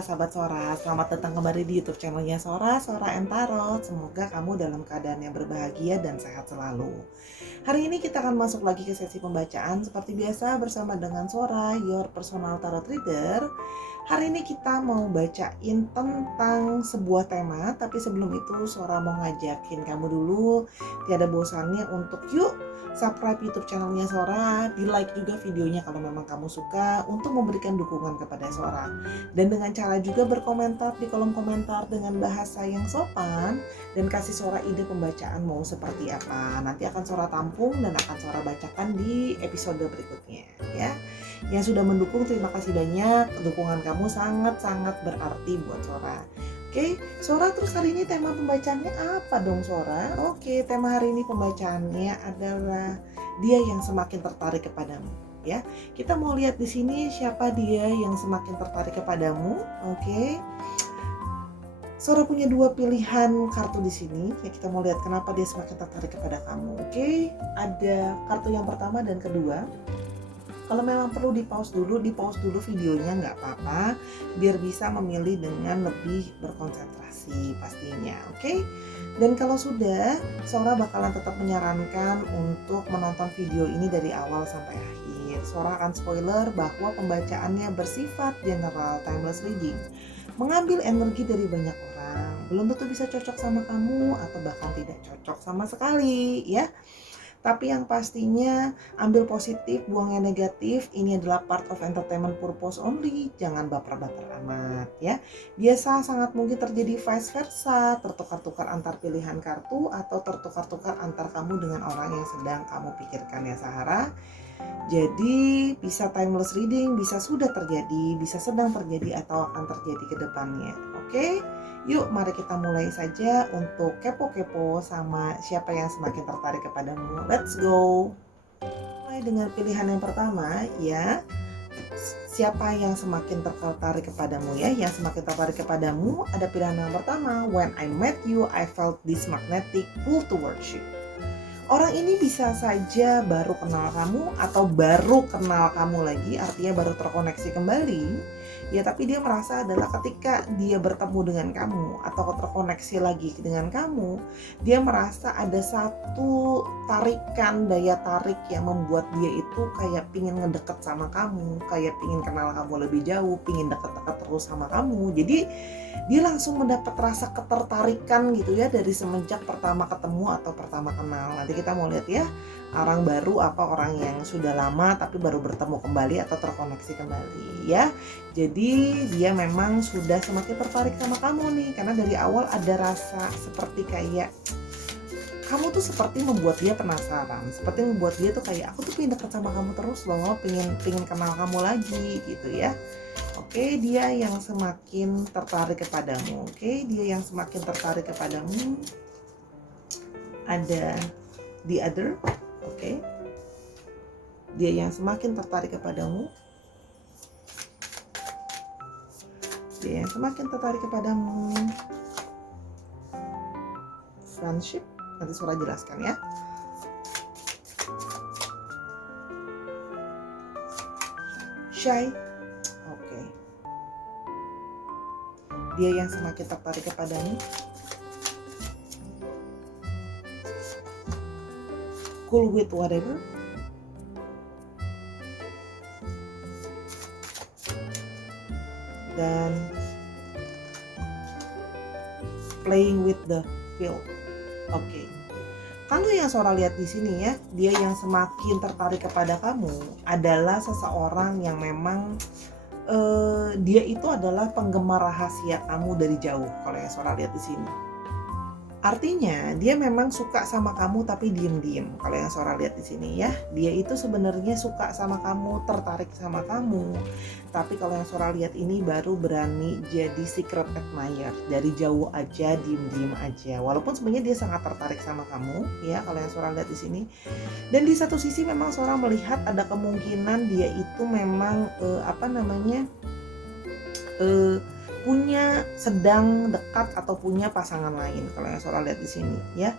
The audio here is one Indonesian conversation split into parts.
sahabat Sora, selamat datang kembali di YouTube channelnya Sora and Tarot. Semoga kamu dalam keadaan yang berbahagia dan sehat selalu. Hari ini kita akan masuk lagi ke sesi pembacaan seperti biasa bersama dengan Sora, your personal tarot reader. Hari ini kita mau bacain tentang sebuah tema, tapi sebelum itu Sora mau ngajakin kamu dulu tiada bosannya untuk yuk subscribe YouTube channelnya Sora, di like juga videonya kalau memang kamu suka untuk memberikan dukungan kepada Sora. Dan dengan cara juga berkomentar di kolom komentar dengan bahasa yang sopan dan kasih Sora ide pembacaan mau seperti apa. Nanti akan Sora tampung dan akan Sora bacakan di episode berikutnya ya. Yang sudah mendukung terima kasih banyak, dukungan kamu sangat-sangat berarti buat Sora. Oke, Sora, terus hari ini tema pembacaannya apa dong Sora? Oke, tema hari ini pembacaannya adalah dia yang semakin tertarik kepadamu. Ya, kita mau lihat di sini siapa dia yang semakin tertarik kepadamu. Oke, Sora punya dua pilihan kartu di sini. Ya, kita mau lihat kenapa dia semakin tertarik kepada kamu. Oke, ada kartu yang pertama dan kedua. Kalau memang perlu di pause dulu videonya nggak apa-apa, biar bisa memilih dengan lebih berkonsentrasi pastinya, oke? Dan kalau sudah, Sora bakalan tetap menyarankan untuk menonton video ini dari awal sampai akhir. Sora akan spoiler bahwa pembacaannya bersifat general timeless reading, mengambil energi dari banyak orang, belum tentu bisa cocok sama kamu atau bahkan tidak cocok sama sekali, ya. Tapi yang pastinya ambil positif, buang yang negatif. Ini adalah part of entertainment purpose only. Jangan baper-baper amat ya. Biasa sangat mungkin terjadi vice versa, tertukar-tukar antar pilihan kartu atau tertukar-tukar antar kamu dengan orang yang sedang kamu pikirkan ya Sahara. Jadi bisa timeless reading, bisa sudah terjadi, bisa sedang terjadi atau akan terjadi ke depannya. Oke? Yuk mari kita mulai saja untuk kepo-kepo sama siapa yang semakin tertarik kepadamu. Let's go. Mulai dengan pilihan yang pertama ya. Siapa yang semakin tertarik kepadamu ya? Yang semakin tertarik kepadamu ada pilihan yang pertama. When I met you, I felt this magnetic pull towards you. Orang ini bisa saja baru kenal kamu atau baru kenal kamu lagi, artinya baru terkoneksi kembali. Ya, tapi dia merasa adalah ketika dia bertemu dengan kamu atau terkoneksi lagi dengan kamu, dia merasa ada satu tarikan, daya tarik yang membuat dia itu kayak pingin ngedeket sama kamu, kayak pingin kenal kamu lebih jauh, pingin deket-deket terus sama kamu. Jadi dia langsung mendapat rasa ketertarikan gitu ya dari semenjak pertama ketemu atau pertama kenal. Nanti kita mau lihat ya, orang baru apa orang yang sudah lama tapi baru bertemu kembali atau terkoneksi kembali ya. Jadi dia memang sudah semakin tertarik sama kamu nih, karena dari awal ada rasa seperti kayak kamu tuh seperti membuat dia penasaran, seperti membuat dia tuh kayak aku tuh pengen deket sama kamu terus loh, pengen kenal kamu lagi gitu ya. Oke, dia yang semakin tertarik kepadamu. Oke, dia yang semakin tertarik kepadamu. Ada the other. Oke. Dia yang semakin tertarik kepadamu. Dia yang semakin tertarik kepadamu. Friendship. Nanti Sora jelaskan ya. Shy. Oke. Dia yang semakin tertarik kepadamu. Cool with whatever. Dan playing with the feel. Oke. Kalau yang Sora lihat di sini ya, dia yang semakin tertarik kepada kamu adalah seseorang yang memang dia itu adalah penggemar rahasia kamu dari jauh. Kalau yang Sora lihat di sini. Artinya dia memang suka sama kamu tapi diem-diem. Kalau yang Sora lihat di sini ya, dia itu sebenarnya suka sama kamu, tertarik sama kamu. Tapi kalau yang Sora lihat ini baru berani jadi secret admirer, dari jauh aja, diem-diem aja. Walaupun sebenarnya dia sangat tertarik sama kamu, ya kalau yang Sora lihat di sini. Dan di satu sisi memang Sora melihat ada kemungkinan dia itu memang punya sedang dekat atau punya pasangan lain kalau yang Sora lihat di sini ya.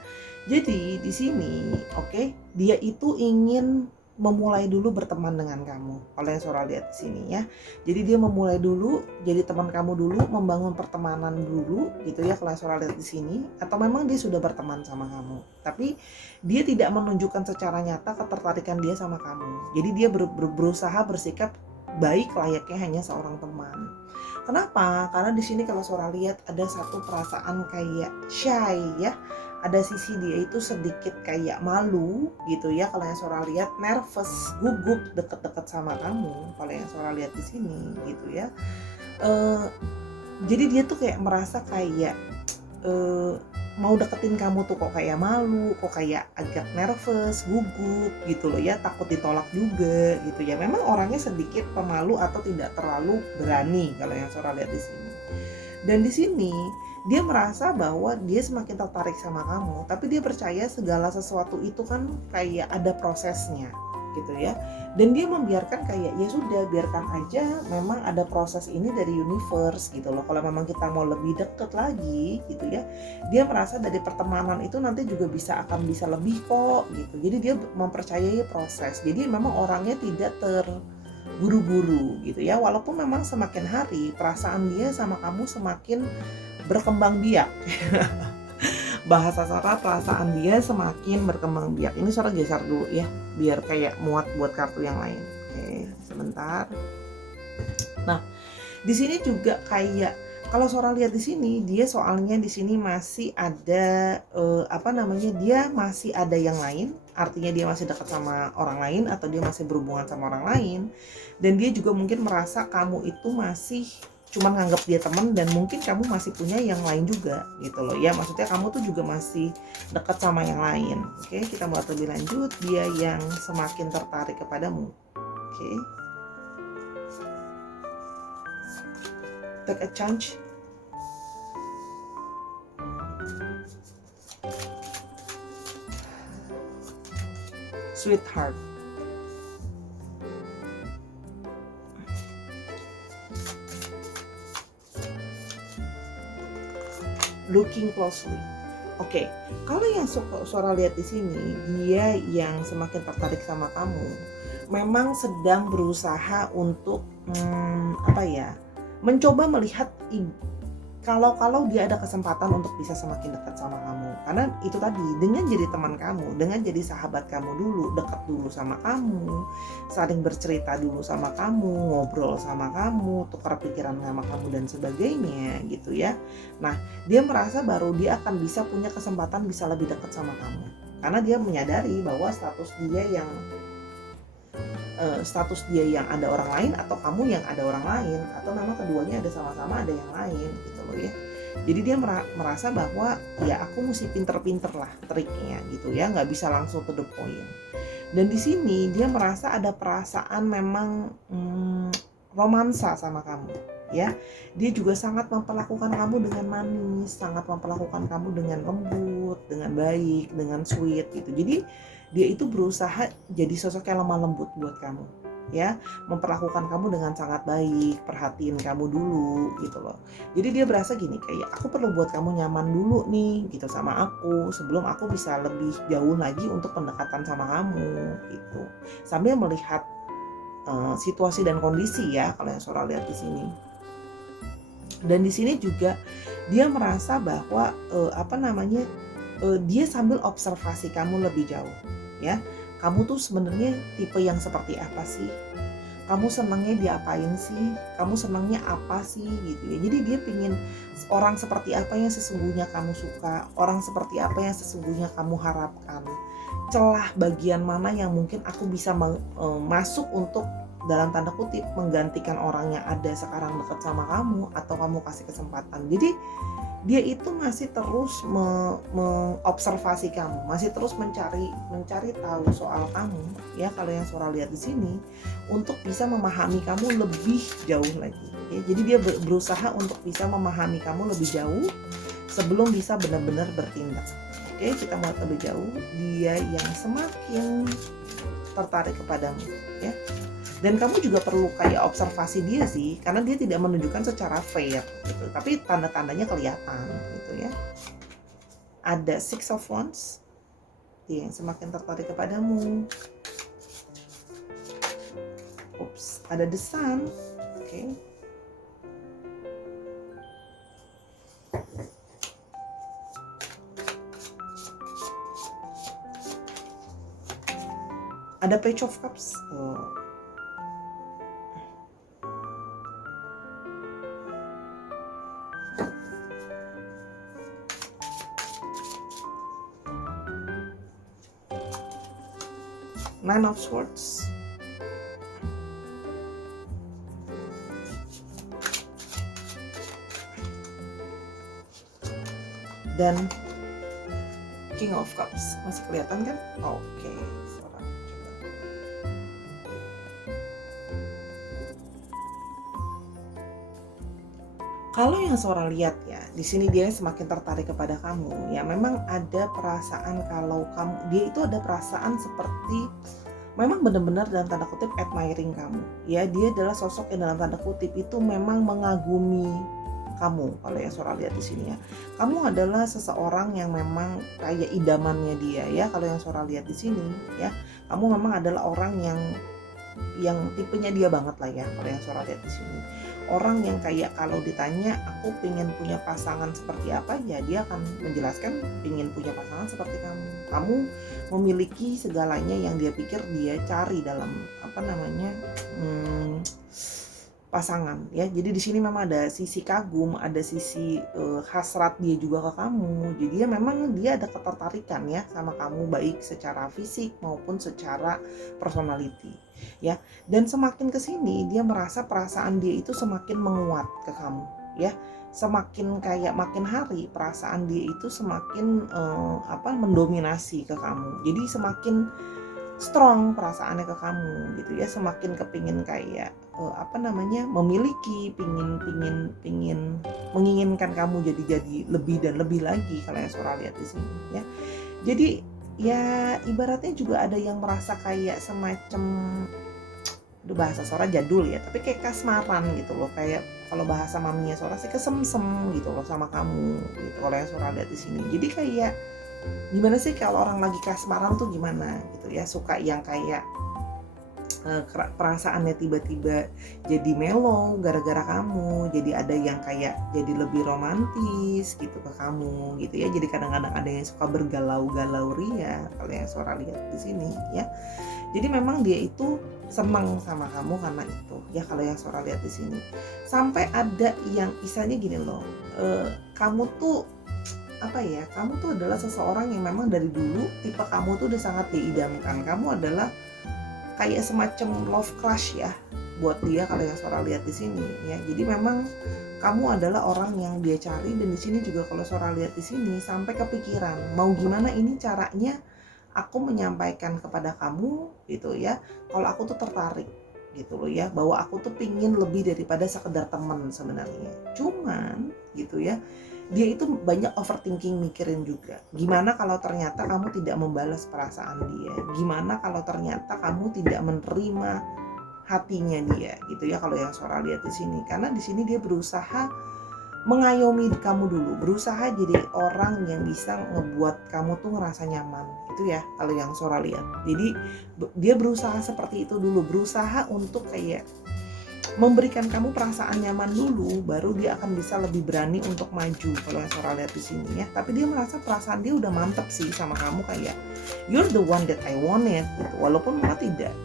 Jadi di sini oke, dia itu ingin memulai dulu berteman dengan kamu. Kalau yang Sora lihat di sini ya. Jadi dia memulai dulu jadi teman kamu dulu, membangun pertemanan dulu gitu ya kalau yang Sora lihat di sini, atau memang dia sudah berteman sama kamu. Tapi dia tidak menunjukkan secara nyata ketertarikan dia sama kamu. Jadi dia berusaha bersikap baik layaknya hanya seorang teman. Kenapa? Karena di sini kalau Sora lihat ada satu perasaan kayak shy ya. Ada sisi dia itu sedikit kayak malu gitu ya, kalau yang Sora lihat nervous, gugup deket-deket sama kamu kalau yang Sora lihat di sini gitu ya. Jadi dia tuh kayak merasa kayak mau deketin kamu tuh kok kayak malu, kok kayak agak nervous, gugup gitu loh ya, takut ditolak juga gitu ya. Memang orangnya sedikit pemalu atau tidak terlalu berani kalau yang Sora lihat di sini. Dan di sini dia merasa bahwa dia semakin tertarik sama kamu, tapi dia percaya segala sesuatu itu kan kayak ada prosesnya gitu ya. Dan dia membiarkan kayak ya sudah, biarkan aja, memang ada proses ini dari universe gitu loh. Kalau memang kita mau lebih deket lagi gitu ya, dia merasa dari pertemanan itu nanti juga akan bisa lebih kok gitu. Jadi dia mempercayai proses. Jadi memang orangnya tidak terburu-buru gitu ya. Walaupun memang semakin hari perasaan dia sama kamu semakin berkembang biak. Bahasa Sora, perasaan dia semakin berkembang biak. Ini Sora geser dulu ya, biar kayak muat buat kartu yang lain. Oke, sebentar. Nah, di sini juga kayak kalau Sora lihat di sini, dia soalnya di sini masih ada dia masih ada yang lain. Artinya dia masih dekat sama orang lain atau dia masih berhubungan sama orang lain. Dan dia juga mungkin merasa kamu itu masih cuman nganggap dia teman, dan mungkin kamu masih punya yang lain juga gitu loh ya. Maksudnya kamu tuh juga masih dekat sama yang lain. Oke, kita mulai lebih lanjut. Dia yang semakin tertarik kepadamu. Oke, take a chance. Sweetheart. Looking closely. Oke, kalau yang Sora lihat di sini, dia yang semakin tertarik sama kamu, memang sedang berusaha untuk mencoba melihat kalau dia ada kesempatan untuk bisa semakin dekat sama kamu. Karena itu tadi, dengan jadi teman kamu, dengan jadi sahabat kamu dulu, dekat dulu sama kamu, saling bercerita dulu sama kamu, ngobrol sama kamu, tukar pikiran sama kamu dan sebagainya gitu ya. Nah, dia merasa baru dia akan bisa punya kesempatan bisa lebih dekat sama kamu. Karena dia menyadari bahwa status dia yang ada orang lain, atau kamu yang ada orang lain, atau memang keduanya ada sama-sama ada yang lain gitu loh ya. Jadi dia merasa bahwa ya aku mesti pinter-pinter lah triknya gitu ya, nggak bisa langsung to the point. Dan di sini dia merasa ada perasaan memang romansa sama kamu ya. Dia juga sangat memperlakukan kamu dengan manis, sangat memperlakukan kamu dengan lembut, dengan baik, dengan sweet gitu. Jadi dia itu berusaha jadi sosok yang lemah lembut buat kamu ya, memperlakukan kamu dengan sangat baik, perhatiin kamu dulu gitu loh. Jadi dia berasa gini, kayak aku perlu buat kamu nyaman dulu nih gitu sama aku, sebelum aku bisa lebih jauh lagi untuk pendekatan sama kamu gitu, sambil melihat situasi dan kondisi ya kalau yang Sora lihat di sini. Dan di sini juga dia merasa bahwa dia sambil observasi kamu lebih jauh ya. Kamu tuh sebenarnya tipe yang seperti apa sih? Kamu senangnya diapain sih? Kamu senangnya apa sih gitu ya. Jadi dia pingin orang seperti apa yang sesungguhnya kamu suka, orang seperti apa yang sesungguhnya kamu harapkan. Celah bagian mana yang mungkin aku bisa masuk untuk dalam tanda kutip menggantikan orang yang ada sekarang dekat sama kamu, atau kamu kasih kesempatan. Jadi dia itu masih terus mengobservasi kamu, masih terus mencari tahu soal kamu ya kalau yang Sora lihat di sini, untuk bisa memahami kamu lebih jauh lagi ya. Jadi dia berusaha untuk bisa memahami kamu lebih jauh sebelum bisa benar-benar bertindak. Oke, kita mulai lebih jauh. Dia yang semakin tertarik kepadamu ya. Dan kamu juga perlu kayak observasi dia sih, karena dia tidak menunjukkan secara fair gitu, tapi tanda-tandanya kelihatan gitu ya. Ada Six of Wands, dia yang semakin tertarik kepadamu. Ada the sun. Oke. Ada page of cups. Nine of swords. Dan King of Cups. Masih kelihatan kan? Oke. Kalau yang Sora lihat ya, di sini dia semakin tertarik kepada kamu. Ya memang ada perasaan kalau kamu, dia itu ada perasaan seperti memang benar-benar dalam tanda kutip admiring kamu. Ya dia adalah sosok yang dalam tanda kutip itu memang mengagumi kamu. Kalau yang Sora lihat di sini ya, kamu adalah seseorang yang memang kayak idamannya dia ya. Kalau yang Sora lihat di sini ya, kamu memang adalah orang yang tipenya dia banget lah ya. Kalau yang Sora lihat di sini, orang yang kayak kalau ditanya aku pengen punya pasangan seperti apa, ya dia akan menjelaskan pengen punya pasangan seperti kamu. Kamu memiliki segalanya yang dia pikir dia cari dalam pasangan ya. Jadi di sini memang ada sisi kagum, ada sisi hasrat dia juga ke kamu. Jadi ya memang dia ada ketertarikan ya sama kamu, baik secara fisik maupun secara personality ya. Dan semakin kesini dia merasa perasaan dia itu semakin menguat ke kamu ya. Semakin kayak makin hari perasaan dia itu semakin mendominasi ke kamu. Jadi semakin strong perasaannya ke kamu gitu ya, semakin kepingin kayak memiliki, pingin menginginkan kamu jadi lebih dan lebih lagi kalau yang Sora lihat di sini ya. Jadi ya ibaratnya juga ada yang merasa kayak semacam, bahasa Sora jadul ya, tapi kayak kasmaran gitu loh, kayak kalau bahasa maminya Sora sih kesemsem gitu loh sama kamu gitu kalau yang Sora lihat di sini. Jadi kayak gimana sih kalau orang lagi kasmaran tuh gimana gitu ya, suka yang kayak perasaannya tiba-tiba jadi mellow gara-gara kamu, jadi ada yang kayak jadi lebih romantis gitu ke kamu gitu ya. Jadi kadang-kadang ada yang suka bergalau-galau ria kalau yang Sora lihat di sini ya. Jadi memang dia itu senang sama kamu karena itu ya kalau yang Sora lihat di sini. Sampai ada yang istilahnya gini loh, kamu tuh kamu tuh adalah seseorang yang memang dari dulu tipe kamu tuh udah sangat diidamkan. Kamu adalah kayak semacam love crush ya buat dia kalau yang Sora lihat di sini ya. Jadi memang kamu adalah orang yang dia cari, dan di sini juga kalau Sora lihat di sini sampai kepikiran mau gimana ini caranya aku menyampaikan kepada kamu gitu ya, kalau aku tuh tertarik gitu loh ya, bahwa aku tuh pingin lebih daripada sekedar teman sebenarnya. Cuman gitu ya, dia itu banyak overthinking, mikirin juga gimana kalau ternyata kamu tidak membalas perasaan dia, gimana kalau ternyata kamu tidak menerima hatinya dia gitu ya kalau yang Sora lihat di sini. Karena di sini dia berusaha mengayomi kamu dulu, berusaha jadi orang yang bisa ngebuat kamu tuh ngerasa nyaman gitu ya kalau yang Sora lihat. Jadi dia berusaha seperti itu dulu, berusaha untuk kayak memberikan kamu perasaan nyaman dulu, baru dia akan bisa lebih berani untuk maju kalau yang Sora lihat di sini ya. Tapi dia merasa perasaan dia udah mantep sih sama kamu, kayak you're the one that I wanted gitu. Walaupun memang tidak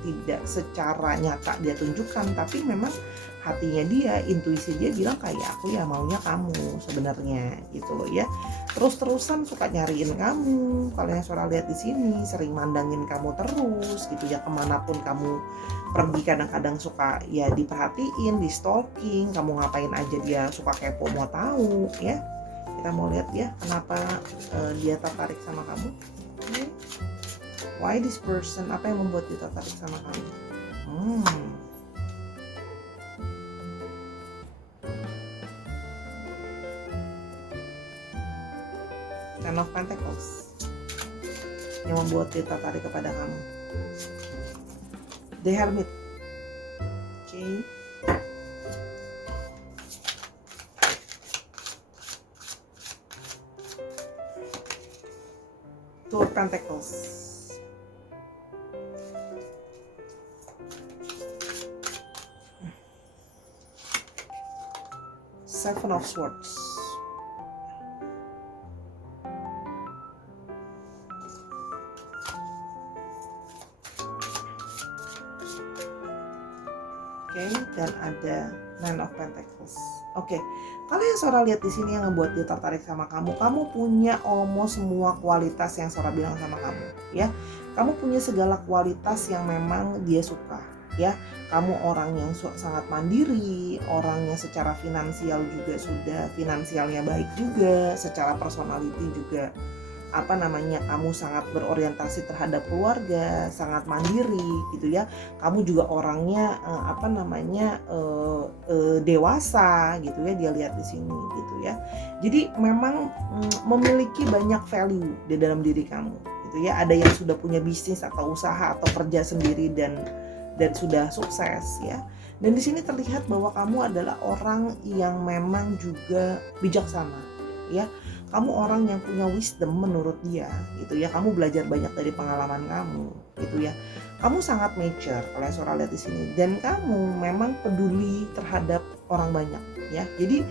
secara nyata dia tunjukkan, tapi memang hatinya dia, intuisi dia bilang kayak aku ya maunya kamu sebenarnya gitu loh ya. Terus-terusan suka nyariin kamu kalau yang Sora lihat di sini, sering mandangin kamu terus gitu ya, kemanapun kamu pergi kadang-kadang suka ya diperhatiin, di stalking, kamu ngapain aja dia suka kepo mau tahu ya. Kita mau lihat ya kenapa dia tertarik sama kamu. Okay. Why this person, apa yang membuat dia tertarik sama kamu? Ten of Pentacles yang membuat dia tertarik kepada kamu. The Hermit. Okay. Two of Pentacles. Seven of Swords. Oke, dan ada Nine of Pentacles. Oke, kalau yang Sora lihat di sini yang ngebuat dia tertarik sama kamu punya almost semua kualitas yang Sora bilang sama kamu, ya. Kamu punya segala kualitas yang memang dia suka, ya. Kamu orang yang sangat mandiri, orang yang secara finansial juga sudah finansialnya baik juga, secara personality juga kamu sangat berorientasi terhadap keluarga, sangat mandiri gitu ya. Kamu juga orangnya dewasa gitu ya, dia lihat di sini gitu ya. Jadi memang memiliki banyak value di dalam diri kamu gitu ya. Ada yang sudah punya bisnis atau usaha atau kerja sendiri dan sudah sukses ya. Dan di sini terlihat bahwa kamu adalah orang yang memang juga bijaksana ya. Kamu orang yang punya wisdom menurut dia gitu ya. Kamu belajar banyak dari pengalaman kamu gitu ya. Kamu sangat mature kalau yang Sora lihat di sini, dan kamu memang peduli terhadap orang banyak ya. Jadi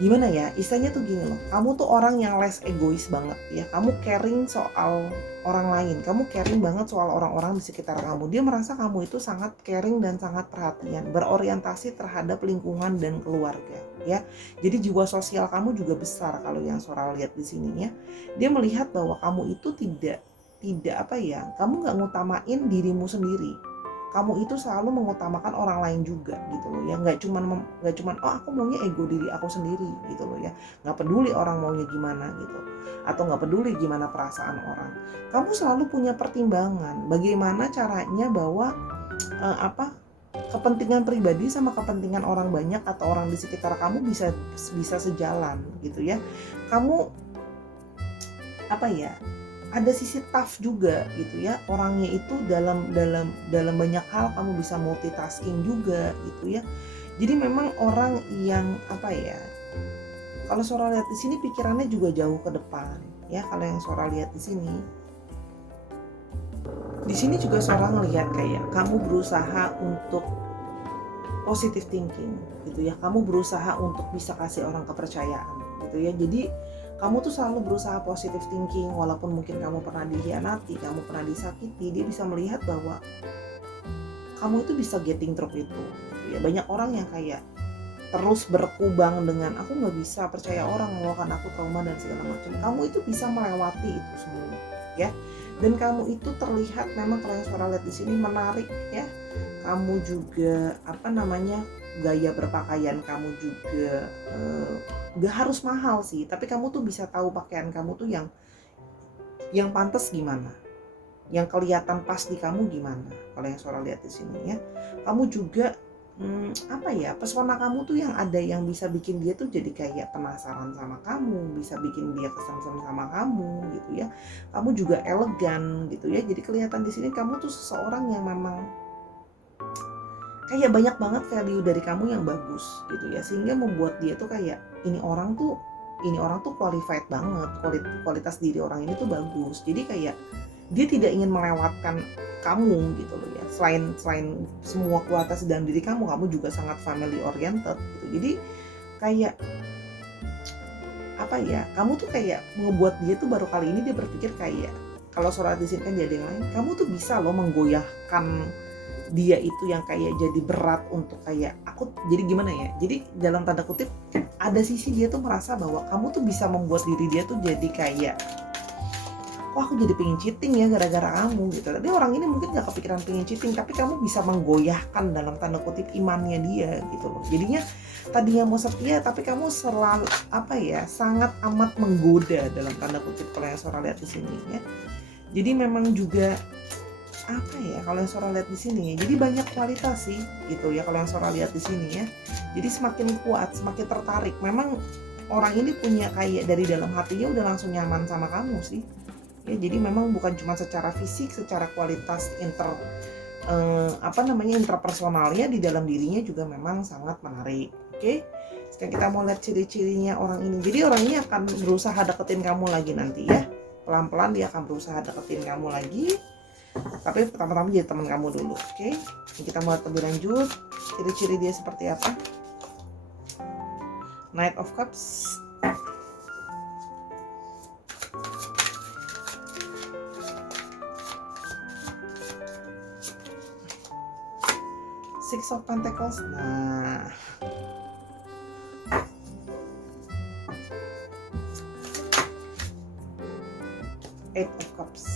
gimana ya, istilahnya tuh gini loh, kamu tuh orang yang less egois banget ya. Kamu caring soal orang lain, kamu caring banget soal orang-orang di sekitar kamu. Dia merasa kamu itu sangat caring dan sangat perhatian, berorientasi terhadap lingkungan dan keluarga ya. Jadi jiwa sosial kamu juga besar kalau yang Sora lihat di sini ya. Dia melihat bahwa kamu itu tidak kamu nggak ngutamain dirimu sendiri. Kamu itu selalu mengutamakan orang lain juga gitu loh ya. Nggak cuman oh aku maunya ego diri aku sendiri gitu loh ya. Nggak peduli orang maunya gimana gitu, atau nggak peduli gimana perasaan orang. Kamu selalu punya pertimbangan bagaimana caranya bahwa kepentingan pribadi sama kepentingan orang banyak atau orang di sekitar kamu bisa sejalan gitu ya. Kamu ada sisi tough juga gitu ya. Orangnya itu dalam banyak hal kamu bisa multitasking juga gitu ya. Jadi memang orang yang kalau Sora lihat di sini pikirannya juga jauh ke depan ya. Kalau yang Sora lihat di sini juga Sora ngelihat kayak kamu berusaha untuk positive thinking gitu ya. Kamu berusaha untuk bisa kasih orang kepercayaan gitu ya. Jadi kamu tuh selalu berusaha positive thinking, walaupun mungkin kamu pernah dikhianati, kamu pernah disakiti. Dia bisa melihat bahwa kamu itu bisa getting through itu gitu ya. Banyak orang yang kayak terus berkubang dengan aku nggak bisa percaya orang loh, kan aku trauma dan segala macam. Kamu itu bisa melewati itu semua ya. Dan kamu itu terlihat memang kalau yang Sora lihat di sini menarik ya. Kamu juga gaya berpakaian kamu juga gak harus mahal sih, tapi kamu tuh bisa tahu pakaian kamu tuh yang pantas gimana, yang kelihatan pas di kamu gimana. Kalau yang Sora lihat di sini ya, kamu juga pesona kamu tuh yang ada yang bisa bikin dia tuh jadi kayak penasaran sama kamu, bisa bikin dia kesemsem sama kamu gitu ya. Kamu juga elegan gitu ya. Jadi kelihatan di sini kamu tuh seseorang yang memang kayak banyak banget value dari kamu yang bagus gitu ya, sehingga membuat dia tuh kayak ini orang tuh qualified banget, kualitas diri orang ini tuh bagus. Jadi kayak dia tidak ingin melewatkan kamu gitu loh ya. Selain semua kualitas dalam diri kamu juga sangat family oriented gitu. Jadi kayak kamu tuh kayak ngebuat dia tuh baru kali ini dia berpikir kayak, kalau Sora di sini kan dia ada yang lain, kamu tuh bisa loh menggoyahkan dia itu yang kayak jadi berat untuk kayak aku, jadi gimana ya, jadi dalam tanda kutip ada sisi dia tuh merasa bahwa kamu tuh bisa membuat diri dia tuh jadi kayak aku jadi pengen cheating ya gara-gara kamu gitu. Tapi orang ini mungkin gak kepikiran pengen cheating, tapi kamu bisa menggoyahkan dalam tanda kutip imannya dia gitu loh. Jadinya tadinya mau setia tapi kamu selalu sangat amat menggoda dalam tanda kutip kalau yang Sora lihat di sini ya. Jadi memang juga kalau yang Sora lihat di sini ya, jadi banyak kualitas sih gitu ya kalau yang Sora lihat di sini ya. Jadi semakin kuat, semakin tertarik. Memang orang ini punya kayak dari dalam hatinya udah langsung nyaman sama kamu sih ya. Jadi memang bukan cuma secara fisik, secara kualitas interpersonalnya di dalam dirinya juga memang sangat menarik. Oke, sekarang kita mau lihat ciri-cirinya orang ini. Jadi orang ini akan berusaha deketin kamu lagi nanti ya, pelan-pelan dia akan berusaha deketin kamu lagi. Tapi pertama-tama jadi teman kamu dulu, oke? Kita mau lebih lanjut, ciri-ciri dia seperti apa? Knight of Cups, Six of Pentacles. Nah, Eight of Cups.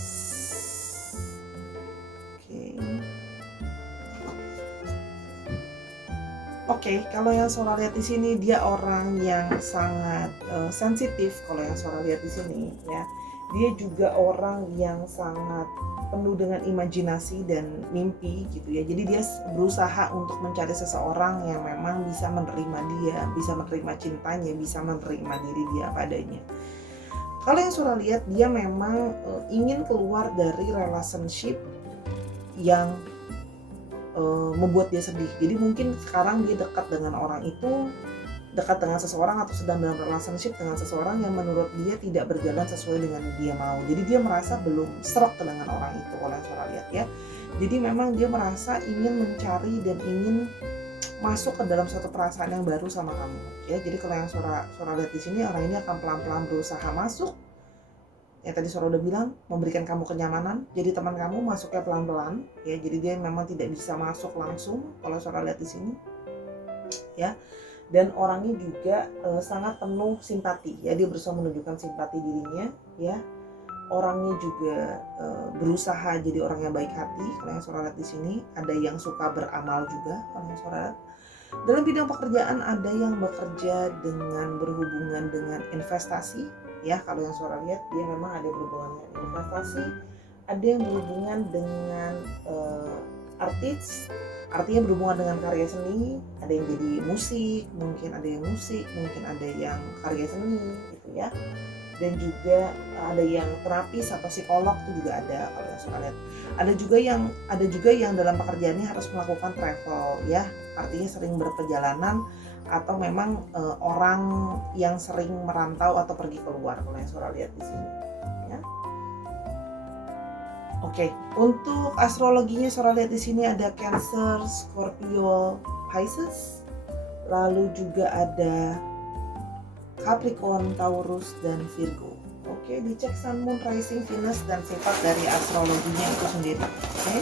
Oke, kalau yang Sora lihat di sini dia orang yang sangat sensitif. Kalau yang Sora lihat di sini, ya, dia juga orang yang sangat penuh dengan imajinasi dan mimpi, gitu ya. Jadi dia berusaha untuk mencari seseorang yang memang bisa menerima dia, bisa menerima cintanya, bisa menerima diri dia padanya. Kalau yang Sora lihat, dia memang ingin keluar dari relationship yang membuat dia sedih. Jadi mungkin sekarang dia dekat dengan orang itu, dekat dengan seseorang atau sedang dalam relationship dengan seseorang yang menurut dia tidak berjalan sesuai dengan dia mau. Jadi dia merasa belum serok dengan orang itu, kalau yang Sora lihat ya. Jadi memang dia merasa ingin mencari dan ingin masuk ke dalam suatu perasaan yang baru sama kamu. Ya, jadi kalau yang Sora lihat di sini, orang ini akan pelan-pelan berusaha masuk. Ya tadi Sora udah bilang, memberikan kamu kenyamanan, jadi teman kamu masuknya pelan-pelan, ya. Jadi dia memang tidak bisa masuk langsung kalau Sora lihat di sini, ya. Dan orangnya juga sangat penuh simpati, ya. Dia berusaha menunjukkan simpati dirinya, ya. Orangnya juga berusaha jadi orang yang baik hati. Kalau yang Sora lihat di sini, ada yang suka beramal juga. Kalau yang Sora lihat dalam bidang pekerjaan, ada yang bekerja dengan berhubungan dengan investasi. Ya, kalau yang Sora lihat dia memang ada berhubungan dengan investasi, ada yang berhubungan dengan artis, artinya berhubungan dengan karya seni, ada yang jadi musik, mungkin ada yang musik, mungkin ada yang karya seni, gitu ya. Dan juga ada yang terapis atau psikolog, itu juga ada kalau yang Sora lihat. Ada juga yang dalam pekerjaannya harus melakukan travel, ya, artinya sering berperjalanan atau memang orang yang sering merantau atau pergi keluar, kalau yang Sora lihat di sini, ya. Oke, untuk astrologinya Sora lihat di sini ada Cancer, Scorpio, Pisces, lalu juga ada Capricorn, Taurus, dan Virgo. Oke, dicek Sun, Moon, Rising, Venus, dan sifat dari astrologinya itu sendiri. Oke,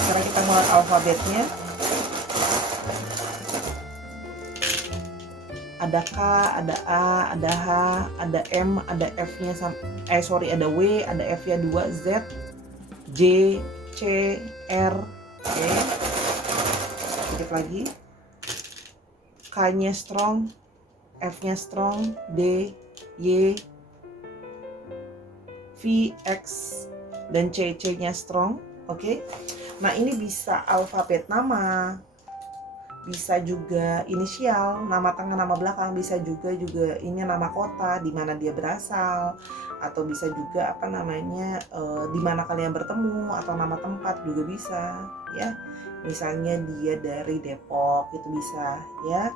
sekarang kita mulai alfabetnya. Ada K, ada A, ada H, ada M, ada F-nya ada W, ada F-nya 2, Z, J, C, R. Oke. Sedikit lagi. K-nya strong, F-nya strong, D, Y, V, X, dan C-nya strong. Oke. Nah, ini bisa alfabet nama, bisa juga inisial, nama tengah, nama belakang, bisa juga ini nama kota di mana dia berasal, atau bisa juga di mana kalian bertemu, atau nama tempat juga bisa, ya. Misalnya dia dari Depok, itu bisa, ya.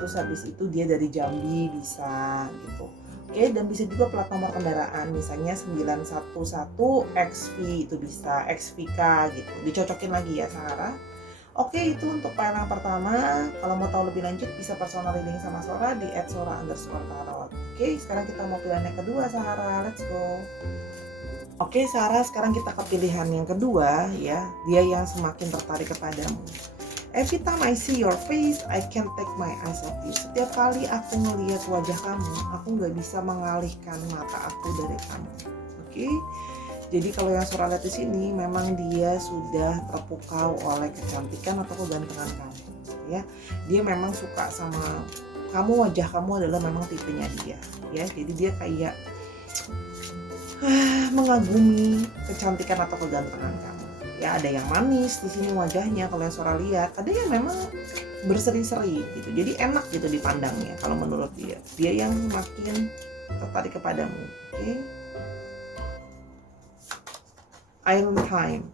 Terus habis itu dia dari Jambi, bisa gitu. Oke, dan bisa juga plat nomor kendaraan, misalnya 911 XV, itu bisa, XVK gitu. Dicocokin lagi ya Sarah. Oke, itu untuk file yang pertama. Kalau mau tahu lebih lanjut bisa personal reading sama Sora di @sora_tarot. Oke, sekarang kita mau pilihan yang kedua, Sarah. Let's go. Oke, Sarah, sekarang kita ke pilihan yang kedua, ya. Dia yang semakin tertarik kepadamu. Every time I see your face, I can't take my eyes off you. Setiap kali aku melihat wajah kamu, aku nggak bisa mengalihkan mata aku dari kamu. Oke. Jadi kalau yang Sora lihat di sini, memang dia sudah terpukau oleh kecantikan atau kegantengan kamu, ya. Dia memang suka sama kamu, wajah kamu adalah memang tipenya dia, ya. Jadi dia kayak mengagumi kecantikan atau kegantengan kamu. Ya, ada yang manis di sini wajahnya kalau yang Sora lihat, ada yang memang berseri-seri gitu. Jadi enak gitu dipandangnya kalau menurut dia. Dia yang makin tertarik kepadamu, oke? Island Time.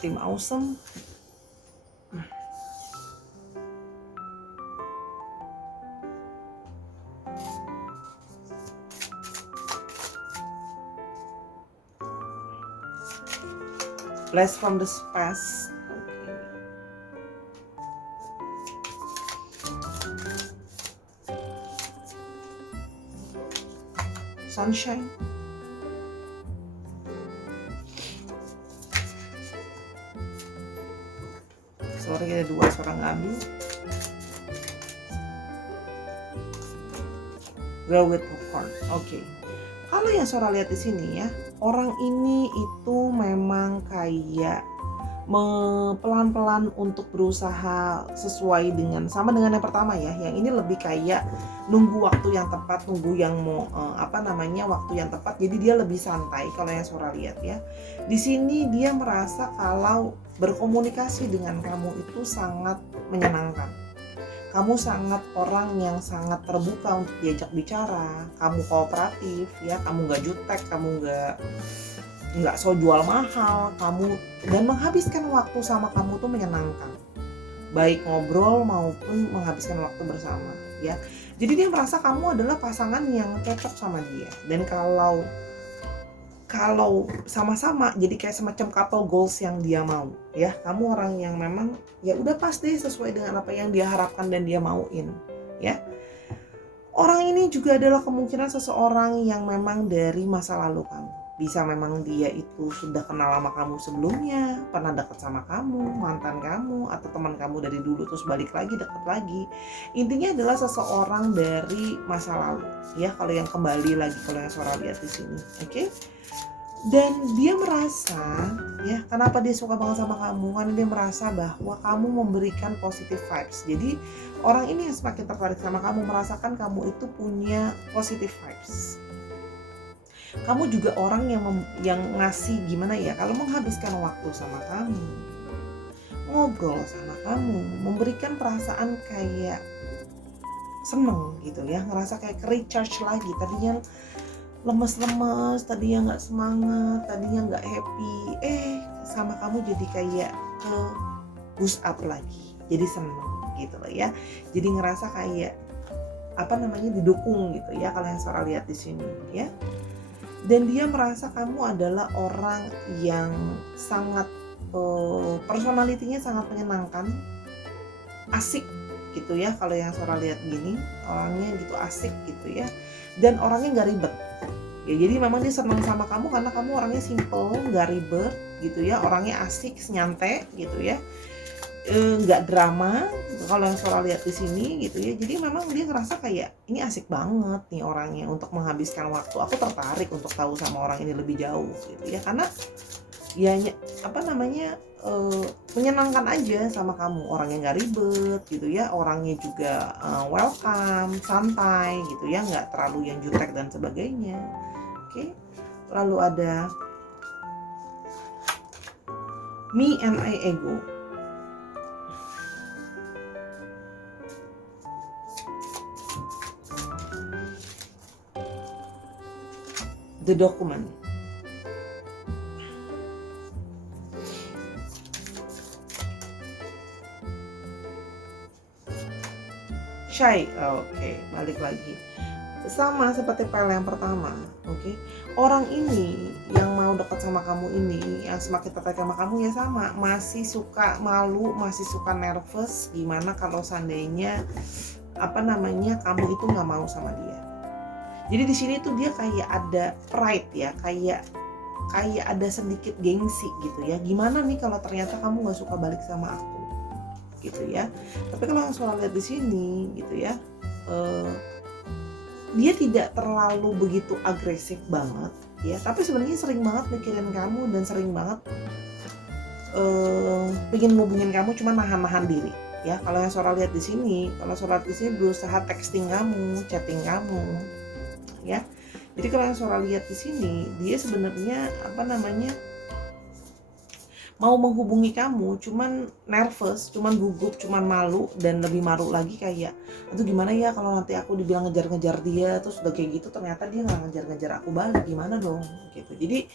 Tim Awesome. blessed from the past. Sunshine. Sorry ada dua suara ngambil. Girl with popcorn. Oke. Kalau yang Sora lihat di sini ya, orang ini itu memang kayak pelan-pelan untuk berusaha sesuai dengan sama dengan yang pertama ya. Yang ini lebih kayak nunggu waktu yang tepat, nunggu yang mau waktu yang tepat. Jadi dia lebih santai kalau yang Sora lihat ya. Di sini dia merasa kalau berkomunikasi dengan kamu itu sangat menyenangkan. Kamu sangat orang yang sangat terbuka untuk diajak bicara, kamu kooperatif ya, kamu nggak jutek, kamu nggak so jual mahal, kamu dan menghabiskan waktu sama kamu tuh menyenangkan, baik ngobrol maupun menghabiskan waktu bersama ya. Jadi dia merasa kamu adalah pasangan yang cocok sama dia, dan kalau sama-sama jadi kayak semacam couple goals yang dia mau ya. Kamu orang yang memang ya udah pasti sesuai dengan apa yang dia harapkan dan dia mauin ya. Orang ini juga adalah kemungkinan seseorang yang memang dari masa lalu kamu. Bisa memang dia itu sudah kenal sama kamu sebelumnya, pernah dekat sama kamu, mantan kamu, atau teman kamu dari dulu terus balik lagi, dekat lagi. Intinya adalah seseorang dari masa lalu ya, kalau yang kembali lagi, kalau yang Sora lihat di sini. Oke? Dan dia merasa ya, kenapa dia suka banget sama kamu? Karena dia merasa bahwa kamu memberikan positive vibes. Jadi orang ini yang semakin tertarik sama kamu merasakan kamu itu punya positive vibes. Kamu juga orang yang ngasih gimana ya, kalau menghabiskan waktu sama kamu, ngobrol sama kamu, memberikan perasaan kayak seneng gitu ya, ngerasa kayak recharge lagi. Tadinya lemes-lemes, tadinya nggak semangat, tadinya nggak happy, sama kamu jadi kayak ke boost up lagi, jadi seneng gitu loh ya. Jadi ngerasa kayak didukung gitu ya, kalau yang Sora lihat di sini ya. Dan dia merasa kamu adalah orang yang sangat personalitinya sangat menyenangkan, asik gitu ya. Kalau yang Sora lihat gini, orangnya gitu asik gitu ya, dan orangnya nggak ribet ya. Jadi memang dia senang sama kamu karena kamu orangnya simple, nggak ribet gitu ya, orangnya asik, nyantai gitu ya, nggak drama kalau yang Sora lihat di sini gitu ya. Jadi memang dia ngerasa kayak ini asik banget nih orangnya untuk menghabiskan waktu. Aku tertarik untuk tahu sama orang ini lebih jauh gitu ya, karena ya menyenangkan aja sama kamu. Orangnya nggak ribet gitu ya, orangnya juga welcome, santai gitu ya, nggak terlalu yang jutek dan sebagainya. Oke. Lalu ada me and I ego. The document. Shy. Oke, balik lagi. Sama seperti file yang pertama. Oke. Orang ini yang mau dekat sama kamu ini, yang semakin tertarik sama kamu ya sama, masih suka malu, masih suka nervous gimana kalau seandainya kamu itu nggak mau sama dia. Jadi di sini tuh dia kayak ada pride ya, kayak ada sedikit gengsi gitu ya. Gimana nih kalau ternyata kamu nggak suka balik sama aku, gitu ya. Tapi kalau yang Sora lihat di sini, gitu ya, dia tidak terlalu begitu agresif banget ya. Tapi sebenarnya sering banget mikirin kamu dan sering banget pengen ngubungin kamu, cuma nahan diri. Ya, kalau yang Sora lihat di sini, berusaha texting kamu, chatting kamu. Ya, jadi kalau yang Sora lihat di sini, dia sebenarnya mau menghubungi kamu, cuman nervous, cuman gugup, cuman malu, dan lebih malu lagi kayak, aduh gimana ya kalau nanti aku dibilang ngejar-ngejar dia, terus udah kayak gitu ternyata dia nggak ngejar-ngejar aku balik, gimana dong gitu. Jadi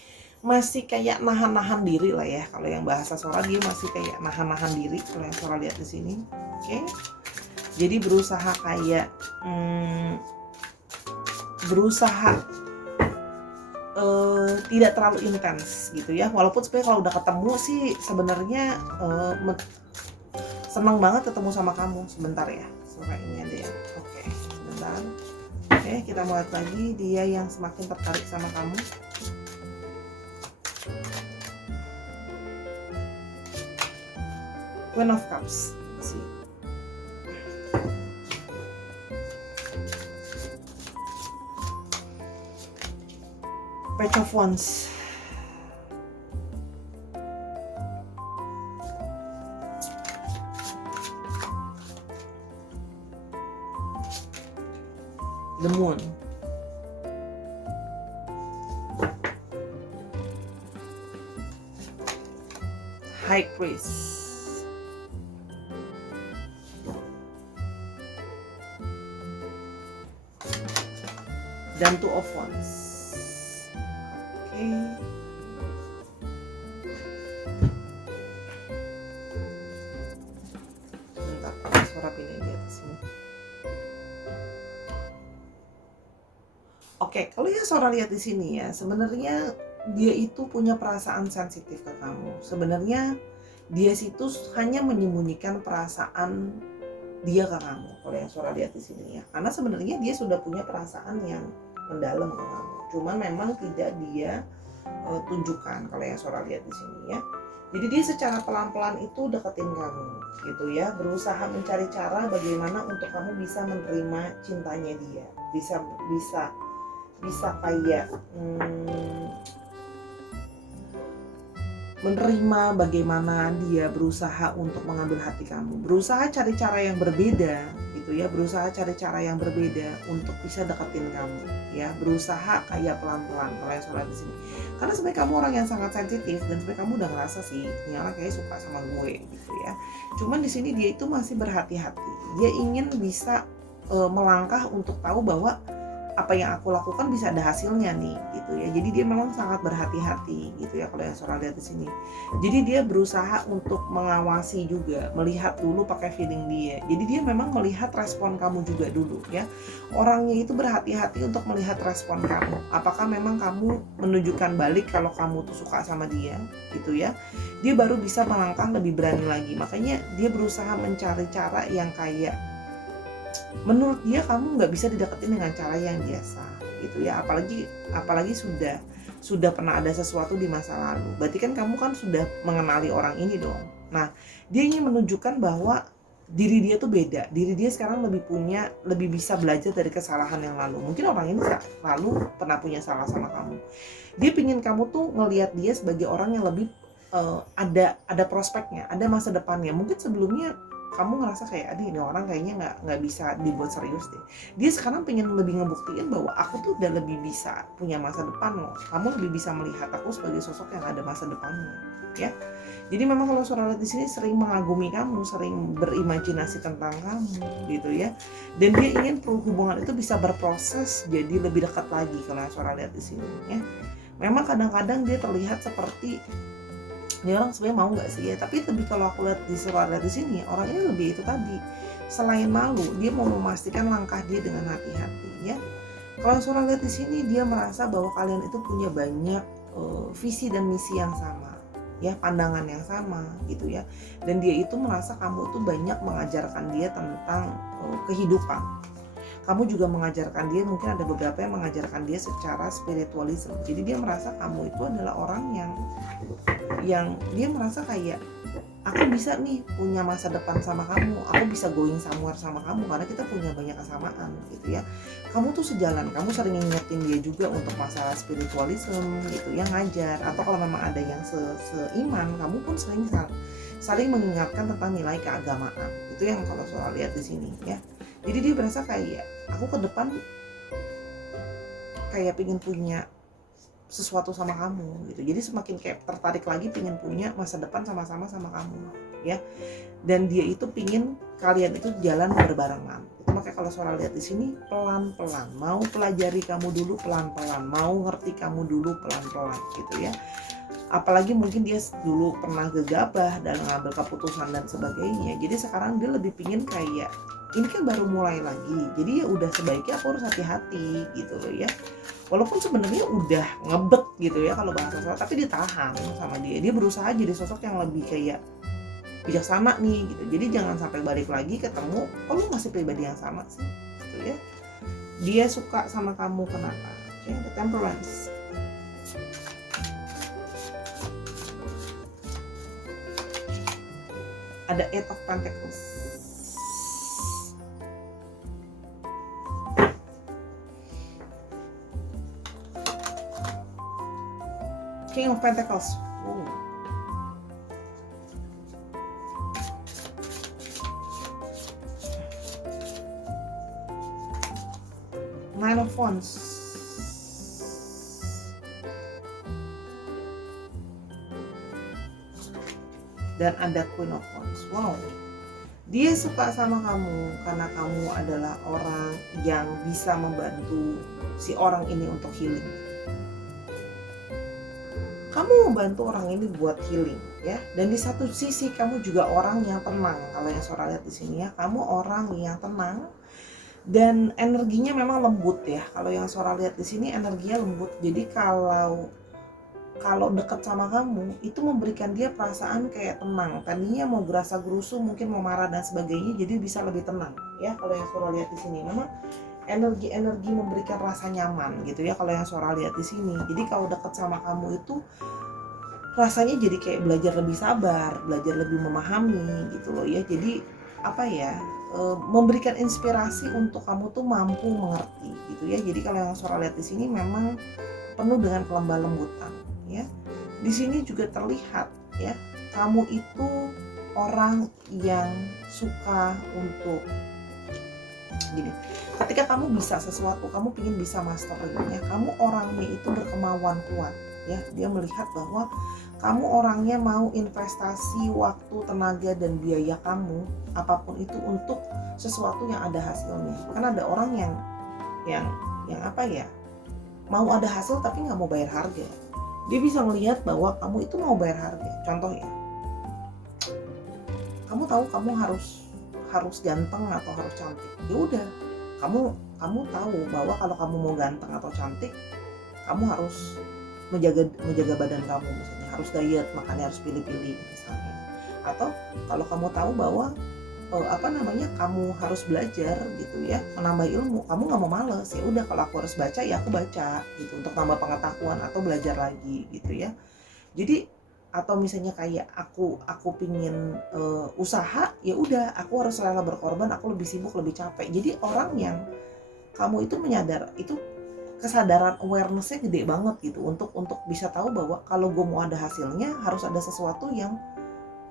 masih kayak nahan diri lah ya, kalau yang bahasa Sora dia masih kayak nahan diri kalau yang Sora lihat di sini. Oke. Jadi berusaha kayak berusaha tidak terlalu intens gitu ya. Walaupun sebenarnya kalau udah ketemu sih sebenarnya seneng banget ketemu sama kamu. Sebentar ya, suara ini ada ya. Oke, sebentar. Oke, kita mulai lagi. Dia yang semakin tertarik sama kamu. Queen of Cups. Page of Wands. The Moon. High Priest. Dan Two of Wands. Oke. Bentar, ada suara pindah di atas sini. Oke, kalau ya suara lihat di sini ya, sebenarnya dia itu punya perasaan sensitif ke kamu. Sebenarnya dia situ hanya menyembunyikan perasaan dia ke kamu. Kalau yang suara lihat di sini ya, karena sebenarnya dia sudah punya perasaan yang mendalam ke kamu. Cuman memang tidak dia tunjukkan kalau yang suara lihat di sini ya. Jadi dia secara pelan-pelan itu deketin kamu gitu ya, berusaha mencari cara bagaimana untuk kamu bisa menerima cintanya dia. Bisa kayak menerima bagaimana dia berusaha untuk mengambil hati kamu, berusaha cari cara yang berbeda gitu ya, berusaha cari cara yang berbeda untuk bisa deketin kamu ya, berusaha kayak pelan-pelan kalau yang suara di sini. Karena sebenarnya kamu orang yang sangat sensitif dan sebenarnya kamu udah ngerasa sih ini orang kayak suka sama gue gitu ya. Cuman di sini dia itu masih berhati-hati. Dia ingin bisa melangkah untuk tahu bahwa apa yang aku lakukan bisa ada hasilnya nih gitu ya. Jadi dia memang sangat berhati-hati gitu ya kalau yang suara lihat di sini. Jadi dia berusaha untuk mengawasi juga, melihat dulu pakai feeling dia. Jadi dia memang melihat respon kamu juga dulu ya. Orangnya itu berhati-hati untuk melihat respon kamu. Apakah memang kamu menunjukkan balik kalau kamu tuh suka sama dia gitu ya. Dia baru bisa melangkah lebih berani lagi. Makanya dia berusaha mencari cara yang kayak menurut dia kamu nggak bisa dideketin dengan cara yang biasa gitu ya, apalagi sudah pernah ada sesuatu di masa lalu, berarti kan kamu kan sudah mengenali orang ini dong. Nah, dia ingin menunjukkan bahwa diri dia tuh beda, diri dia sekarang lebih bisa belajar dari kesalahan yang lalu. Mungkin orang ini lalu pernah punya salah sama kamu, dia pingin kamu tuh ngelihat dia sebagai orang yang lebih ada prospeknya, ada masa depannya. Mungkin sebelumnya kamu ngerasa kayak aduh ini orang kayaknya nggak bisa dibuat serius deh. Dia sekarang pengen lebih ngebuktiin bahwa aku tuh udah lebih bisa punya masa depan loh. Kamu lebih bisa melihat aku sebagai sosok yang ada masa depannya, ya. Jadi memang kalau suara lihat di sini sering mengagumi kamu, sering berimajinasi tentang kamu, gitu ya. Dan dia ingin hubungan itu bisa berproses jadi lebih dekat lagi kalau suara lihat di sini, ya. Memang kadang-kadang dia terlihat seperti ini orang sebenarnya mau nggak sih ya, tapi lebih kalau aku lihat di suara di sini orang ini lebih itu tadi, selain malu dia mau memastikan langkah dia dengan hati-hati ya. Kalau suara lihat di sini dia merasa bahwa kalian itu punya banyak visi dan misi yang sama ya, pandangan yang sama gitu ya, dan dia itu merasa kamu tuh banyak mengajarkan dia tentang kehidupan. Kamu juga mengajarkan dia, mungkin ada beberapa yang mengajarkan dia secara spiritualisme. Jadi dia merasa kamu itu adalah orang yang dia merasa kayak aku bisa nih punya masa depan sama kamu, aku bisa going somewhere sama kamu karena kita punya banyak kesamaan gitu ya. Kamu tuh sejalan, kamu sering ngingetin dia juga untuk masalah spiritualisme gitu ya, ngajar, atau kalau memang ada yang seiman, kamu pun saling mengingatkan tentang nilai keagamaan. Itu yang kalau soal lihat di sini ya. Jadi dia berasa kayak aku ke depan kayak pingin punya sesuatu sama kamu gitu. Jadi semakin kayak tertarik lagi pingin punya masa depan sama-sama sama kamu ya. Dan dia itu pingin kalian itu jalan berbarengan. Itu makanya kalau suara lihat di sini pelan-pelan, mau pelajari kamu dulu pelan-pelan, mau ngerti kamu dulu pelan-pelan gitu ya. Apalagi mungkin dia dulu pernah gegabah dan ngambil keputusan dan sebagainya. Jadi sekarang dia lebih pingin kayak ini kan baru mulai lagi. Jadi ya udah sebaiknya aku harus hati-hati gitu loh ya. walaupun sebenarnya udah ngebet gitu ya kalau bahasa Sora, tapi ditahan sama dia berusaha jadi sosok yang lebih kayak bijaksana nih gitu. Jadi jangan sampai balik lagi ketemu kok lu masih pribadi yang sama sih gitu ya. Dia suka sama kamu kenapa? Okay, the Temperance. Ada Eight of Pentacles. King of Pentacles. Nine of Wands. Dan ada Queen of Wands. Wow. Dia suka sama kamu karena kamu adalah orang yang bisa membantu si orang ini untuk healing. Kamu membantu orang ini buat healing ya. Dan di satu sisi kamu juga orang yang tenang. Kalau yang Sora lihat di sini ya, kamu orang yang tenang dan energinya memang lembut ya. Kalau yang Sora lihat di sini energinya lembut. Jadi kalau dekat sama kamu itu memberikan dia perasaan kayak tenang. Tadinya mau gerasa gerusu, mungkin mau marah dan sebagainya, jadi bisa lebih tenang ya. Kalau yang Sora lihat di sini memang energi memberikan rasa nyaman gitu ya kalau yang Sora lihat di sini. Jadi kalau dekat sama kamu itu rasanya jadi kayak belajar lebih sabar, belajar lebih memahami gitu loh ya. Jadi apa ya, memberikan inspirasi untuk kamu tuh mampu mengerti gitu ya. Jadi kalau yang Sora lihat di sini memang penuh dengan kelembah lembutan ya. Di sini juga terlihat ya, kamu itu orang yang suka untuk gini, ketika kamu bisa sesuatu, kamu ingin bisa masteringnya, kamu orangnya itu berkemauan kuat ya. Dia melihat bahwa kamu orangnya mau investasi waktu, tenaga dan biaya kamu apapun itu untuk sesuatu yang ada hasilnya. Karena ada orang yang apa ya, mau ada hasil tapi nggak mau bayar harga. Dia bisa melihat bahwa kamu itu mau bayar harga. Contoh ya, kamu tahu kamu harus ganteng atau harus cantik. Ya udah, kamu tahu bahwa kalau kamu mau ganteng atau cantik, kamu harus menjaga badan kamu, misalnya harus diet, makannya harus pilih-pilih misalnya. Atau kalau kamu tahu bahwa kamu harus belajar gitu ya, menambah ilmu, kamu nggak mau males, ya udah kalau aku harus baca ya aku baca gitu untuk tambah pengetahuan atau belajar lagi gitu ya. Jadi atau misalnya kayak aku pingin usaha, ya udah aku harus rela berkorban, aku lebih sibuk, lebih capek. Jadi orang yang kamu itu menyadar, itu kesadaran awareness-nya gede banget gitu untuk bisa tahu bahwa kalau gue mau ada hasilnya harus ada sesuatu yang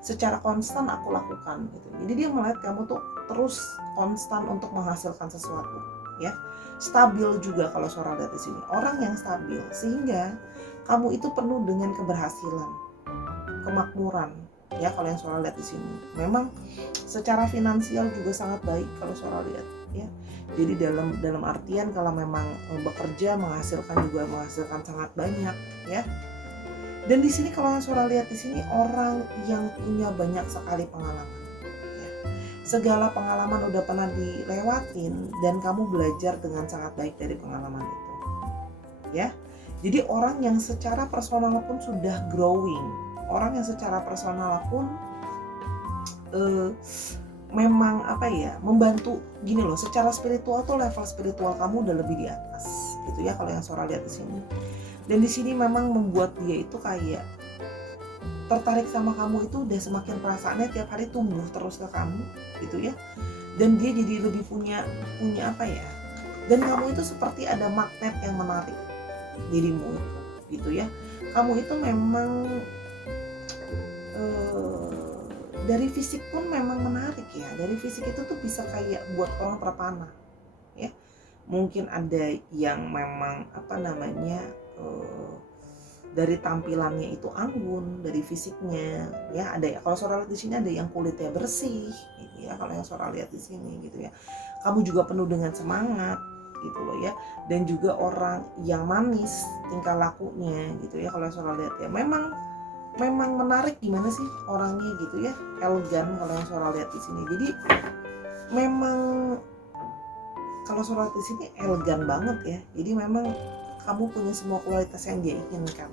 secara konstan aku lakukan gitu. Jadi dia melihat kamu tuh terus konstan untuk menghasilkan sesuatu ya. Stabil juga kalau Sora lihat di sini, orang yang stabil sehingga kamu itu penuh dengan keberhasilan, kemakmuran ya. Kalau yang Sora lihat di sini memang secara finansial juga sangat baik kalau Sora lihat ya. Jadi dalam artian kalau memang bekerja menghasilkan sangat banyak ya. Dan di sini kalau yang Sora lihat di sini orang yang punya banyak sekali pengalaman ya. Segala pengalaman udah pernah dilewatin dan kamu belajar dengan sangat baik dari pengalaman itu ya. Jadi orang yang secara personal pun sudah growing, orang yang secara personal pun memang apa ya, membantu gini loh, secara spiritual tuh level spiritual kamu udah lebih di atas gitu ya kalau yang Sora lihat di sini. Dan di sini memang membuat dia itu kayak tertarik sama kamu, itu udah semakin perasaannya tiap hari tumbuh terus ke kamu gitu ya. Dan dia jadi lebih punya apa ya, dan kamu itu seperti ada magnet yang menarik dirimu itu gitu ya. Kamu itu memang dari fisik pun memang menarik ya. Dari fisik itu tuh bisa kayak buat orang terpana ya. Mungkin ada yang memang dari tampilannya itu anggun, dari fisiknya ya. Ada kalau Sora lihat di sini ada yang kulitnya bersih gitu ya. Kalau yang Sora lihat di sini gitu ya, kamu juga penuh dengan semangat gitu loh ya. Dan juga orang yang manis tingkah lakunya gitu ya. Kalau Sora lihat ya memang menarik, gimana sih orangnya gitu ya, elegan kalau yang Sora lihat di sini. Jadi memang kalau Sora lihat di sini elegan banget ya. Jadi memang kamu punya semua kualitas yang dia inginkan,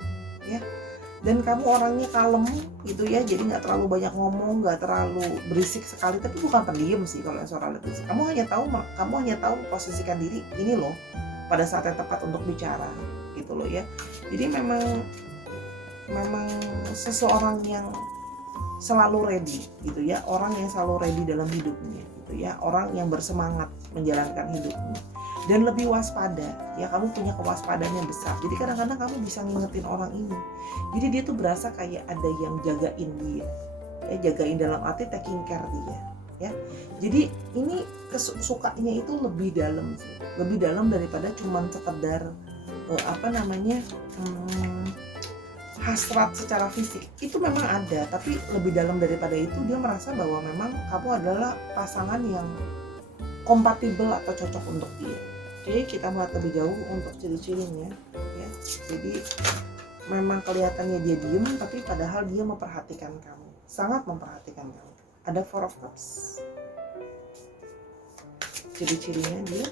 ya. Dan kamu orangnya kalem gitu ya, jadi nggak terlalu banyak ngomong, nggak terlalu berisik sekali, tapi bukan pendiam sih kalau yang suara berisik. Kamu hanya tahu posisikan diri ini loh pada saat yang tepat untuk bicara gitu loh ya. Jadi memang seseorang yang selalu ready gitu ya, orang yang selalu ready dalam hidupnya gitu ya, orang yang bersemangat menjalankan hidupnya dan lebih waspada ya. Kamu punya kewaspadaan yang besar, jadi kadang-kadang kamu bisa ngingetin orang ini, jadi dia tuh berasa kayak ada yang jagain dia ya, jagain dalam arti taking care dia ya. Jadi ini sukanya itu lebih dalam sih, lebih dalam daripada cuman sekedar hasrat secara fisik. Itu memang ada, tapi lebih dalam daripada itu dia merasa bahwa memang kamu adalah pasangan yang kompatibel atau cocok untuk dia. Oke, kita melihat lebih jauh untuk ciri-cirinya ya. Jadi memang kelihatannya dia diem, tapi padahal dia memperhatikan kamu, sangat memperhatikan kamu. Ada Four of Cups. Ciri-cirinya dia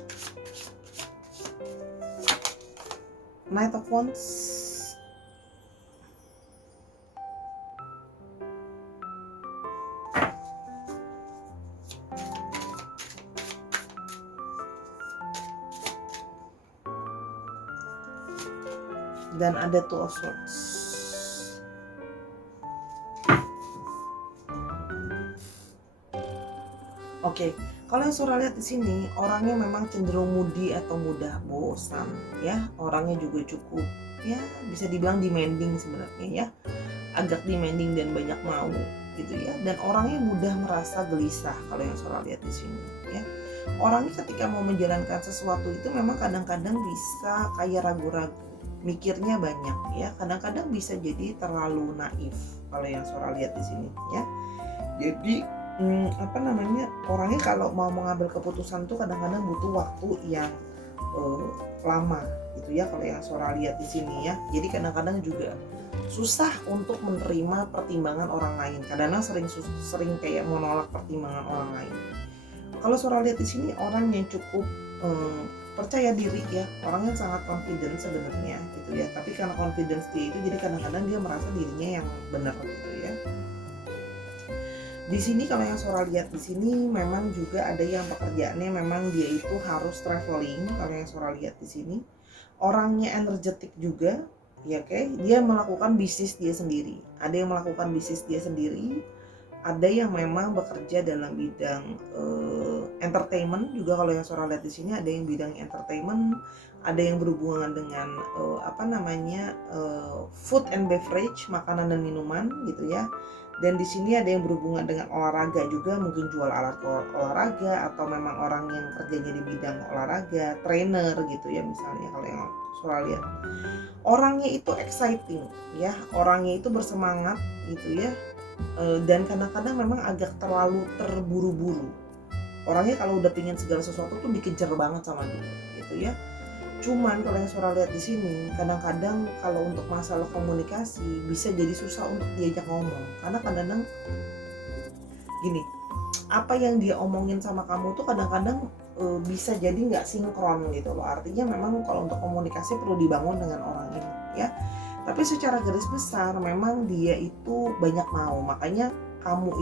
Knight of Wands, dan ada Two of Swords. Oke, kalau yang Surah lihat di sini, orangnya memang cenderung moody atau mudah bosan ya. Orangnya juga cukup ya, bisa dibilang demanding sebenarnya ya. Agak demanding dan banyak mau gitu ya. Dan orangnya mudah merasa gelisah kalau yang Surah lihat di sini ya. Orangnya ketika mau menjalankan sesuatu itu memang kadang-kadang bisa kayak ragu-ragu, mikirnya banyak ya, kadang-kadang bisa jadi terlalu naif kalau yang Surah lihat di sini ya. Jadi orangnya kalau mau mengambil keputusan tuh kadang-kadang butuh waktu yang lama gitu ya kalau yang Surah lihat di sini ya. Jadi kadang-kadang juga susah untuk menerima pertimbangan orang lain, kadang-kadang sering kayak menolak pertimbangan orang lain. Kalau Surah lihat di sini orang yang cukup percaya diri ya, orang yang sangat confident sebenarnya gitu ya, tapi karena confidence dia itu jadi kadang-kadang dia merasa dirinya yang benar gitu ya. Di sini kalau yang Surah lihat di sini memang juga ada yang pekerjaannya memang dia itu harus traveling. Kalau yang Surah lihat di sini orangnya energetik juga ya, dia melakukan bisnis dia sendiri, ada yang melakukan bisnis dia sendiri, ada yang memang bekerja dalam bidang entertainment juga. Kalau yang Surah lihat di sini ada yang bidang entertainment, ada yang berhubungan dengan food and beverage, makanan dan minuman gitu ya. Dan di sini ada yang berhubungan dengan olahraga juga, mungkin jual alat olahraga atau memang orang yang kerjanya di bidang olahraga, trainer gitu ya misalnya. Kalau yang Surah lihat orangnya itu exciting ya, orangnya itu bersemangat gitu ya. Dan kadang-kadang memang agak terlalu terburu-buru. Orangnya kalau udah pingin segala sesuatu tuh dikejar banget sama dia gitu ya. Cuman kalau yang Surah lihat di sini, kadang-kadang kalau untuk masalah komunikasi bisa jadi susah untuk diajak ngomong, karena kadang-kadang gini, apa yang dia omongin sama kamu tuh kadang-kadang bisa jadi nggak sinkron gitu loh. Artinya memang kalau untuk komunikasi perlu dibangun dengan orang ini ya. Tapi secara garis besar memang dia itu banyak mau, makanya kamu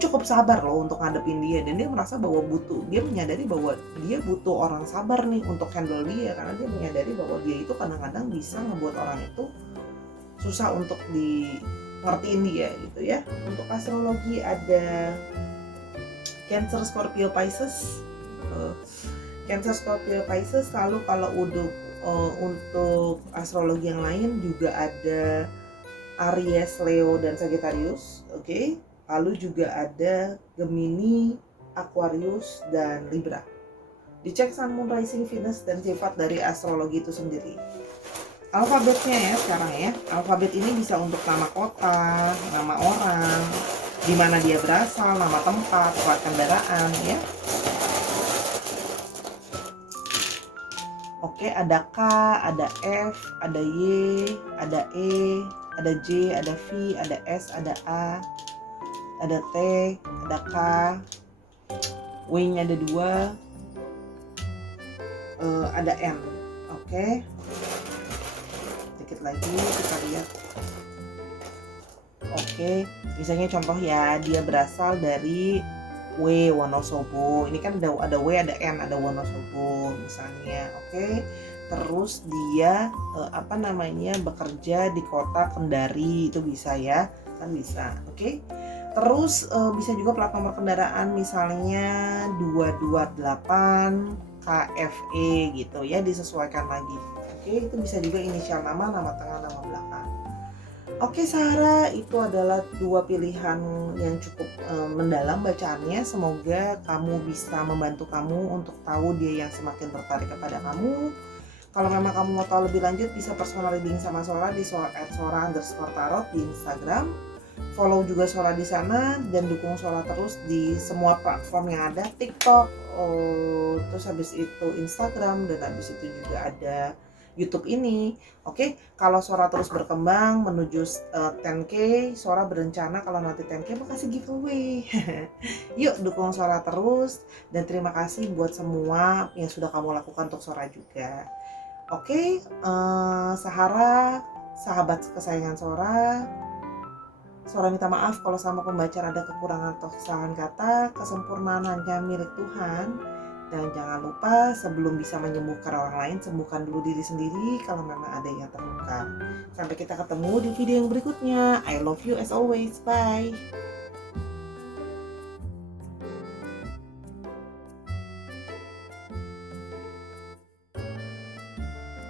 cukup sabar loh untuk ngadepin dia, dan dia merasa bahwa dia menyadari bahwa dia butuh orang sabar nih untuk handle dia, karena dia menyadari bahwa dia itu kadang-kadang bisa ngebuat orang itu susah untuk ngertiin dia gitu ya. Untuk astrologi ada Cancer, Scorpio, Pisces. Cancer, Scorpio, Pisces. Lalu kalau untuk astrologi yang lain juga ada Aries, Leo, dan Sagittarius. Oke. Lalu juga ada Gemini, Aquarius, dan Libra. Dicek Sun, Moon, Rising, Venus, dan sifat dari astrologi itu sendiri. Alfabetnya ya sekarang ya. Alfabet ini bisa untuk nama kota, nama orang, di mana dia berasal, nama tempat, plat kendaraan ya. Oke, ada K, ada F, ada Y, ada E, ada J, ada V, ada S, ada A, ada T, ada K, W-nya ada 2, ada N. Oke. Dikit lagi kita lihat. Oke, misalnya contoh ya, dia berasal dari Wonosobo. Ini kan ada W, ada N, ada Wonosobo misalnya. Oke. Terus dia bekerja di kota Kendari, itu bisa ya, kan bisa. Oke. Terus bisa juga plat nomor kendaraan misalnya 228 KFE gitu ya, disesuaikan lagi. Oke, itu bisa juga inisial nama, nama tengah, nama belakang. Oke Sarah, itu adalah dua pilihan yang cukup mendalam bacaannya. Semoga kamu bisa membantu kamu untuk tahu dia yang semakin tertarik kepada kamu. Kalau memang kamu mau tahu lebih lanjut, bisa personal reading sama Sora di @sora_tarot di Instagram. Follow juga Sora di sana dan dukung Sora terus di semua platform yang ada, TikTok, terus habis itu Instagram, dan habis itu juga ada YouTube ini. Oke, kalau Sora terus berkembang menuju 10K, Sora berencana kalau nanti 10K mau kasih giveaway. Yuk dukung Sora terus, dan terima kasih buat semua yang sudah kamu lakukan untuk Sora juga. Oke, Sahara, sahabat kesayangan Sora minta maaf kalau sama pembacaan ada kekurangan atau kesalahan kata. Kesempurnaan hanya milik Tuhan. Dan jangan lupa, sebelum bisa menyembuhkan orang lain, sembuhkan dulu diri sendiri kalau memang ada yang terluka. Sampai kita ketemu di video yang berikutnya. I love you as always. Bye.